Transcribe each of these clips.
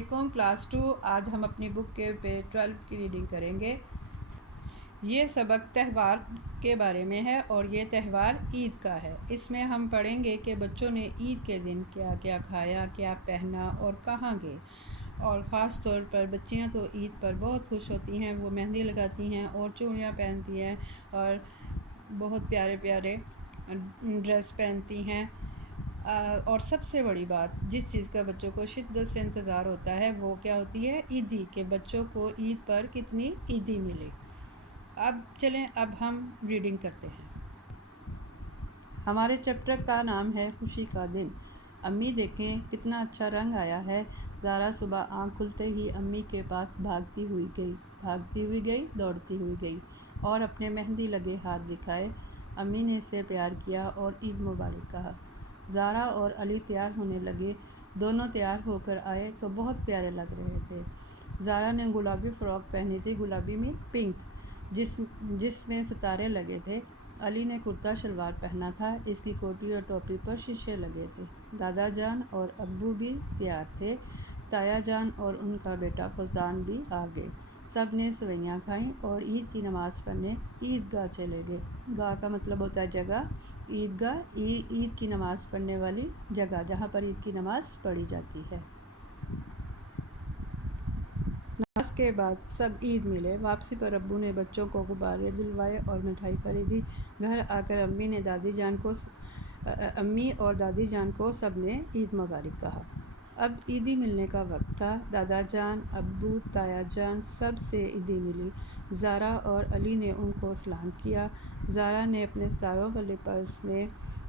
Class 2 آج ہم اپنی بک کے پیج 12 کی ریڈنگ کریں گے۔ یہ سبق تہوار کے بارے میں ہے اور یہ تہوار عید کا ہے۔ اس میں ہم پڑھیں گے کہ بچوں نے عید کے دن کیا کیا کھایا، کیا پہنا اور کہاں گئے۔ اور خاص طور پر بچیاں تو عید پر بہت خوش ہوتی ہیں، وہ مہندی لگاتی ہیں اور چوڑیاں پہنتی ہیں اور بہت پیارے پیارے ڈریس پہنتی ہیں۔ اور سب سے بڑی بات جس چیز کا بچوں کو شدت سے انتظار ہوتا ہے وہ کیا ہوتی ہے؟ عیدی، کہ بچوں کو عید پر کتنی عیدی ملے۔ اب ہم ریڈنگ کرتے ہیں۔ ہمارے چیپٹر کا نام ہے خوشی کا دن۔ امی دیکھیں کتنا اچھا رنگ آیا ہے۔ زارا صبح آنکھ کھلتے ہی امی کے پاس بھاگتی ہوئی گئی، دوڑتی ہوئی گئی اور اپنے مہندی لگے ہاتھ دکھائے۔ امی نے اسے پیار کیا اور عید مبارک کہا۔ زارا اور علی تیار ہونے لگے۔ دونوں تیار ہو کر آئے تو بہت پیارے لگ رہے تھے۔ زارا نے گلابی فراک پہنی تھی، گلابی میں پنک، جس میں ستارے لگے تھے۔ علی نے کرتا شلوار پہنا تھا، اس کی کوٹی اور ٹوپی پر شیشے لگے تھے۔ دادا جان اور ابو بھی تیار تھے۔ تایا جان اور ان کا بیٹا فوزان بھی آ گئے۔ سب نے سوئیاں کھائیں اور عید کی نماز پڑھنے عیدگاہ چلے گئے۔ گاہ کا مطلب ہوتا ہے جگہ، عیدگاہ عید کی نماز پڑھنے والی جگہ جہاں پر عید کی نماز پڑھی جاتی ہے۔ نماز کے بعد سب عید ملے۔ واپسی پر ابو نے بچوں کو غبارے دلوائے اور مٹھائی خریدی۔ گھر آ کر امی اور دادی جان کو سب نے عید مبارک کہا۔ اب عیدی ملنے کا وقت تھا۔ دادا جان، ابو، تایا جان سب سے عیدی ملی۔ زارا اور علی نے ان کو سلام کیا۔ زارا نے اپنے ستاروں والے پرس میں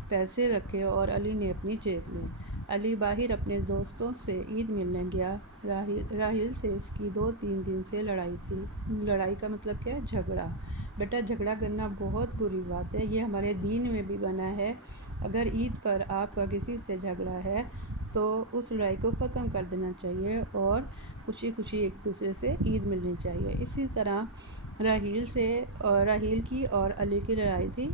پیسے رکھے اور علی نے اپنی جیب میں۔ علی باہر اپنے دوستوں سے عید ملنے گیا۔ راحیل سے اس کی 2-3 دن سے لڑائی تھی۔ لڑائی کا مطلب کیا ہے؟ جھگڑا۔ بیٹا جھگڑا کرنا بہت بری بات ہے، یہ ہمارے دین میں بھی بنا ہے۔ اگر عید پر آپ کا کسی سے جھگڑا ہے تو اس لڑائی کو ختم کر دینا چاہیے اور خوشی خوشی ایک دوسرے سے عید ملنی چاہیے۔ اسی طرح راحیل کی اور علی کی لڑائی تھی،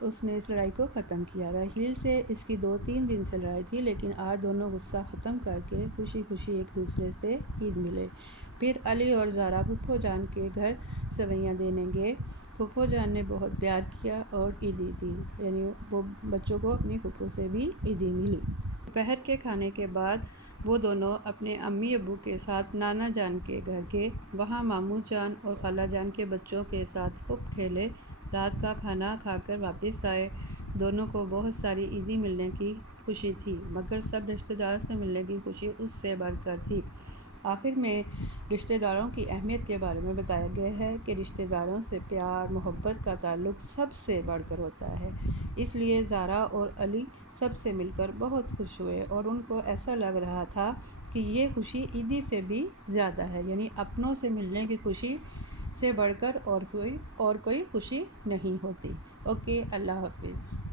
اس نے اس لڑائی کو ختم کیا۔ راحیل سے اس کی 2-3 دن سے لڑائی تھی، لیکن آج دونوں غصہ ختم کر کے خوشی خوشی ایک دوسرے سے عید ملے۔ پھر علی اور زارا پھپھو جان کے گھر سوئیاں دینے گئے۔ پھپھو جان نے بہت پیار کیا اور عیدی دی، یعنی وہ بچوں کو اپنی پھپھو سے بھی عیدی ملی۔ دوپہر کے کھانے کے بعد وہ دونوں اپنے امی ابو کے ساتھ نانا جان کے گھر گئے۔ وہاں ماموں جان اور خالہ جان کے بچوں کے ساتھ خوب کھیلے۔ رات کا کھانا کھا کر واپس آئے۔ دونوں کو بہت ساری عیدی ملنے کی خوشی تھی، مگر سب رشتہ داروں سے ملنے کی خوشی اس سے بڑھ کر تھی۔ آخر میں رشتہ داروں کی اہمیت کے بارے میں بتایا گیا ہے کہ رشتہ داروں سے پیار محبت کا تعلق سب سے بڑھ کر ہوتا ہے۔ اس لیے زارا اور علی سب سے مل کر بہت خوش ہوئے اور ان کو ایسا لگ رہا تھا کہ یہ خوشی عیدی سے بھی زیادہ ہے، یعنی اپنوں سے ملنے کی خوشی سے بڑھ کر اور کوئی خوشی نہیں ہوتی۔ اوکے، اللہ حافظ۔